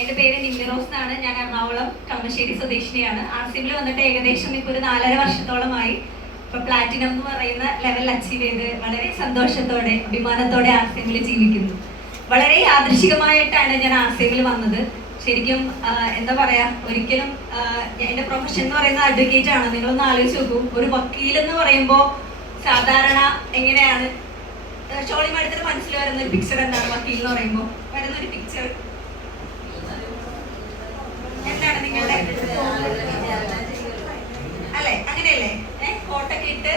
എന്റെ പേര് നിമ്മി റോസ് എന്നാണ്. ഞാൻ എറണാകുളം കളമശ്ശേരി സ്വദേശിനിയാണ്. ആർ സിമിൽ വന്നിട്ട് ഏകദേശം ഇപ്പോൾ ഒരു നാലര വർഷത്തോളമായി. ഇപ്പൊ പ്ലാറ്റിനം എന്ന് പറയുന്ന ലെവൽ അച്ചീവ് ചെയ്ത് വളരെ സന്തോഷത്തോടെ അഭിമാനത്തോടെ ആർ സിമിൽ ജീവിക്കുന്നു. വളരെ യാദൃശികമായിട്ടാണ് ഞാൻ ആർ സിമിൽ വന്നത്. ശരിക്കും എന്താ പറയാ ഒരിക്കലും എന്റെ പ്രൊഫഷൻ എന്ന് പറയുന്നത് അഡ്വക്കേറ്റ് ആണ്. നിങ്ങളൊന്ന് ആലോചിച്ച് നോക്കൂ. ഒരു വക്കീൽ എന്ന് പറയുമ്പോൾ സാധാരണ എങ്ങനെയാണ് ഷോളി മനസ്സിൽ വരുന്ന ഒരു പിക്ചർ എന്താണ്? വക്കീൽ എന്ന് പറയുമ്പോൾ വരുന്ന ഒരു പിക്ചർ എന്താണ് നിങ്ങളുടെ അല്ലെ അങ്ങനെയല്ലേ ഏഹ് കോട്ടൊക്കെ ഇട്ട്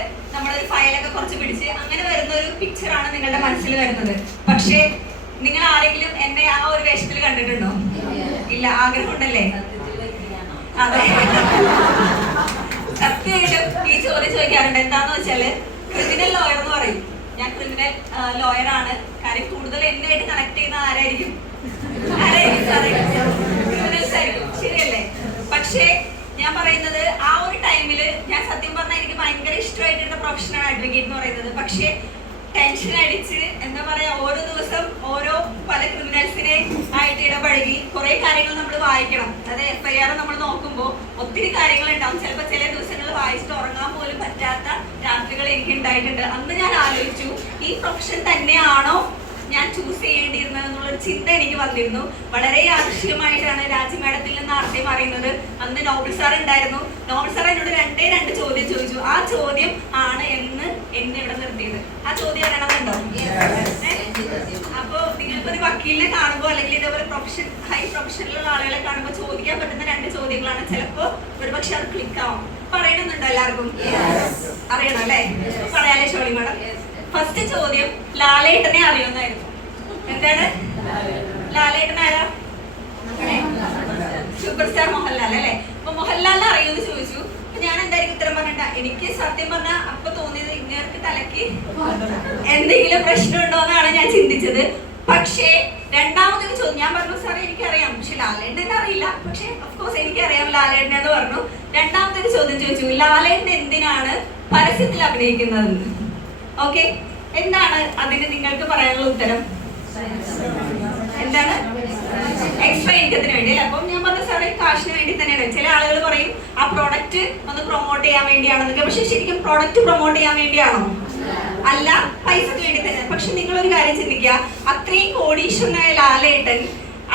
നമ്മളൊരു ഫയലൊക്കെ കുറച്ച് പിടിച്ച് അങ്ങനെ വരുന്ന ഒരു പിക്ചറാണ് നിങ്ങളുടെ മനസ്സിൽ വരുന്നത്. പക്ഷേ നിങ്ങൾ ആരെങ്കിലും എന്നെ ആ ഒരു വേഷത്തിൽ കണ്ടിട്ടുണ്ടോ? ഇല്ല ആഗ്രഹമുണ്ടല്ലേ? അതെ. സത്യമായിട്ടും ഈ ചോദ്യം ചോദിക്കാറുണ്ട്. എന്താന്ന് വെച്ചാൽ ക്രിമിനൽ ലോയർ എന്ന് പറയും. ഞാൻ ക്രിമിനൽ ലോയർ ആണ്. കാര്യം കൂടുതൽ എന്നെ ആയിട്ട് കണക്ട് ചെയ്യുന്ന ആരായിരിക്കും ആരായിരിക്കും സാറേ ക്രിമിനൽസ് ആയിരിക്കും ശരിയല്ലേ പക്ഷേ ഞാൻ പറയുന്നത് ആ ഒരു ടൈമിൽ ഞാൻ സത്യം പറഞ്ഞാൽ എനിക്ക് ഭയങ്കര ഇഷ്ടമായിട്ടുള്ള പ്രൊഫഷനാണ് അഡ്വക്കേറ്റ് എന്ന് പറയുന്നത്. പക്ഷേ ടെൻഷൻ അടിച്ച് എന്താ പറയാ ഓരോ ദിവസം ഓരോ പല ക്രിമിനൽസിനെ ആയിട്ട് ഇടപഴകി കുറെ കാര്യങ്ങൾ നമ്മൾ വായിക്കണം. അതായത് എഫ് ഐ ആർ നമ്മൾ നോക്കുമ്പോൾ ഒത്തിരി കാര്യങ്ങൾ ഉണ്ടാവും ചിലപ്പോൾ ചില ദിവസങ്ങളിൽ വായിച്ചിട്ട് ഉറങ്ങാൻ പോലും പറ്റാത്ത രാത്രികൾ എനിക്ക് ഉണ്ടായിട്ടുണ്ട്. അന്ന് ഞാൻ ആലോചിച്ചു ഈ പ്രൊഫഷൻ തന്നെയാണോ ഞാൻ ചൂസ് ചെയ്യേണ്ടിയിരുന്നത് എന്നുള്ളൊരു ചിന്ത എനിക്ക് വന്നിരുന്നു. വളരെ യാദൃശ്യമായിട്ടാണ് രാജി മാഡത്തിൽ നിന്ന് ആർത്തി പറയുന്നത് അന്ന് നോബൽ സാർ ഉണ്ടായിരുന്നു. നോബൽ സാർ എന്നോട് രണ്ടേ രണ്ട് ചോദ്യം ചോദിച്ചു. ആ ചോദ്യം ആണ് എന്ന് എന്നെ ഇവിടെ നിർത്തിയത് ആ ചോദ്യം അറിയണമെന്നുണ്ടോ ഏ? അപ്പോ വക്കീലിനെ കാണുമ്പോൾ അല്ലെങ്കിൽ ഇതേപോലെ പ്രൊഫഷൻ ഹൈ പ്രൊഫഷനിലുള്ള ആളുകളെ കാണുമ്പോൾ ചോദിക്കാൻ പറ്റുന്ന രണ്ട് ചോദ്യങ്ങളാണ്. ചിലപ്പോ ഒരുപക്ഷെ അത് ക്ലിക്ക് ആവും. പറയണമെന്നുണ്ടോ എല്ലാവർക്കും? അറിയണം അല്ലേ? പറയാലേ ഷോളി മാഡം ഫസ്റ്റ് ചോദ്യം ലാലേട്ടനെ അറിയുന്നായിരുന്നു എന്താണ്? ലാലേട്ടൻ ആരാ? സൂപ്പർ സ്റ്റാർ മോഹൻലാൽ അല്ലേ? അപ്പൊ മോഹൻലാലിനെ അറിയുമെന്ന് ചോദിച്ചു. അപ്പൊ ഞാൻ എന്തായിരിക്കും ഉത്തരം പറഞ്ഞിട്ട? എനിക്ക് സത്യം പറഞ്ഞാൽ അപ്പൊ തോന്നിയത് ഇങ്ങേർക്ക് തലക്ക് എന്തെങ്കിലും പ്രശ്നം ഉണ്ടോ എന്നാണ് ഞാൻ ചിന്തിച്ചത്. പക്ഷേ രണ്ടാമതൊരു ചോദ്യം. ഞാൻ പറഞ്ഞു സാറേ എനിക്കറിയാം. പക്ഷെ ലാലേട്ടൻ അറിയില്ല. പക്ഷെ കോഴ്സ് എനിക്കറിയാം ലാലേട്ടൻ എന്ന് പറഞ്ഞു. രണ്ടാമതൊരു ചോദ്യം ചോദിച്ചു. ലാലേട്ടൻ എന്തിനാണ് പരസ്യത്തിൽ അഭിനയിക്കുന്നതെന്ന്? ഓക്കെ എന്താണ് അതിന് നിങ്ങൾക്ക് പറയാനുള്ള ഉത്തരം? എന്താണ്? എക്സ്ട്രാ ഇൻകത്തിന് വേണ്ടി അല്ലേ? അപ്പം ഞാൻ പറഞ്ഞ സാറേ കാശിന് വേണ്ടി തന്നെയാണ്. ചില ആളുകൾ പറയും ആ പ്രോഡക്റ്റ് ഒന്ന് പ്രൊമോട്ട് ചെയ്യാൻ വേണ്ടിയാണെന്നൊക്കെ. പക്ഷെ ശരിക്കും പ്രോഡക്റ്റ് പ്രൊമോട്ട് ചെയ്യാൻ വേണ്ടിയാണോ? അല്ല പൈസ തന്നെ പക്ഷെ നിങ്ങൾ ഒരു കാര്യം ചിന്തിക്കുക. അത്രയും കോടീശ്വരനായ ലാലേട്ടൻ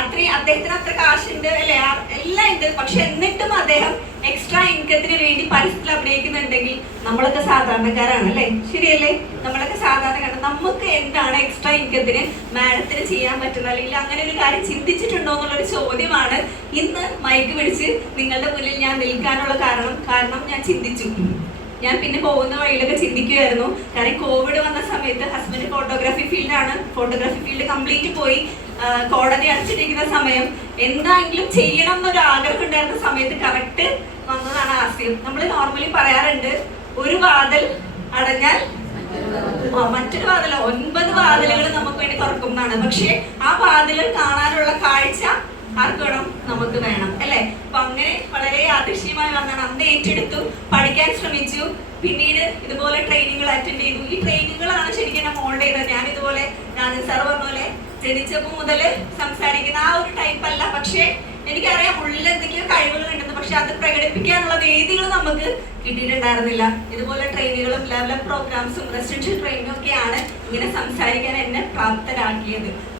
അത്രയും അദ്ദേഹത്തിന് അത്ര കാശുണ്ട് അല്ലെ? എല്ലാം ഉണ്ട്. പക്ഷെ എന്നിട്ടും അദ്ദേഹം എക്സ്ട്രാ ഇൻകത്തിന് വേണ്ടി പരസ്യത്തിൽ അഭിനയിക്കുന്നുണ്ടെങ്കിൽ നമ്മളൊക്കെ സാധാരണക്കാരാണ് അല്ലേ? ശരിയല്ലേ? നമ്മളൊക്കെ സാധാരണക്കാരാണ്. നമുക്ക് എന്താണ് എക്സ്ട്രാ ഇൻകത്തിന് മാഡത്തിന് ചെയ്യാൻ പറ്റുന്നത്? അല്ലെങ്കിൽ അങ്ങനെ ഒരു കാര്യം ചിന്തിച്ചിട്ടുണ്ടോ എന്നുള്ളൊരു ചോദ്യമാണ് ഇന്ന് മൈക്ക് പിടിച്ച് നിങ്ങളുടെ മുന്നിൽ ഞാൻ നിൽക്കാനുള്ള കാരണം കാരണം ഞാൻ ചിന്തിച്ചു. ഞാൻ പിന്നെ പോകുന്ന വഴിയിലൊക്കെ ചിന്തിക്കുമായിരുന്നു കാരണം കോവിഡ് വന്ന സമയത്ത് ഹസ്ബൻഡ് ഫോട്ടോഗ്രാഫി ഫീൽഡാണ് ഫോട്ടോഗ്രാഫി ഫീൽഡ് കംപ്ലീറ്റ് പോയി. കോടതി അടച്ചിട്ടിരിക്കുന്ന സമയം. എന്താണെങ്കിലും ചെയ്യണം എന്നൊരു ആഗ്രഹം ഉണ്ടായിരുന്ന സമയത്ത് കറക്റ്റ് വന്നതാണ് ആസ്യം നമ്മൾ നോർമലി പറയാറുണ്ട് ഒരു വാതിൽ അടഞ്ഞാൽ മറ്റൊരു വാതില ഒൻപത് വാതിലുകൾ നമുക്ക് വേണ്ടി തുറക്കും എന്നാണ്. പക്ഷെ ആ വാതിലുകൾ കാണാനുള്ള കാഴ്ച ആർക്ക് വേണം നമുക്ക് വേണം അല്ലെ? അപ്പൊ അങ്ങനെ വളരെ യാദൃശ്യമായി വന്നാണ്. അന്ന് ഏറ്റെടുത്തു പഠിക്കാൻ ശ്രമിച്ചു. പിന്നീട് ഇതുപോലെ ട്രെയിനിങ്ങുകൾ അറ്റൻഡ് ചെയ്തു. ഈ ട്രെയിനിങ്ങുകളാണ് ശരിക്കും എന്നെ ചെയ്തത്. ഞാൻ ഇതുപോലെ രാജൻ സാർ പറഞ്ഞ പോലെ ജനിച്ചപ്പോൾ മുതൽ സംസാരിക്കുന്ന ആ ഒരു ടൈപ്പ് അല്ല. പക്ഷേ എനിക്കറിയാം ഉള്ളിൽ എന്തെങ്കിലും കഴിവുകൾ ഉണ്ടെന്ന് പക്ഷെ അത് പ്രകടിപ്പിക്കാനുള്ള വേദികൾ നമുക്ക് കിട്ടിയിട്ടുണ്ടായിരുന്നില്ല. ഇതുപോലെ ട്രെയിനുകളും ലെവലപ്പ് പ്രോഗ്രാംസും റെസിഡൻഷ്യൽ ട്രെയിനും ഒക്കെയാണ് ഇങ്ങനെ സംസാരിക്കാൻ എന്നെ പ്രാപ്തരാക്കിയത്.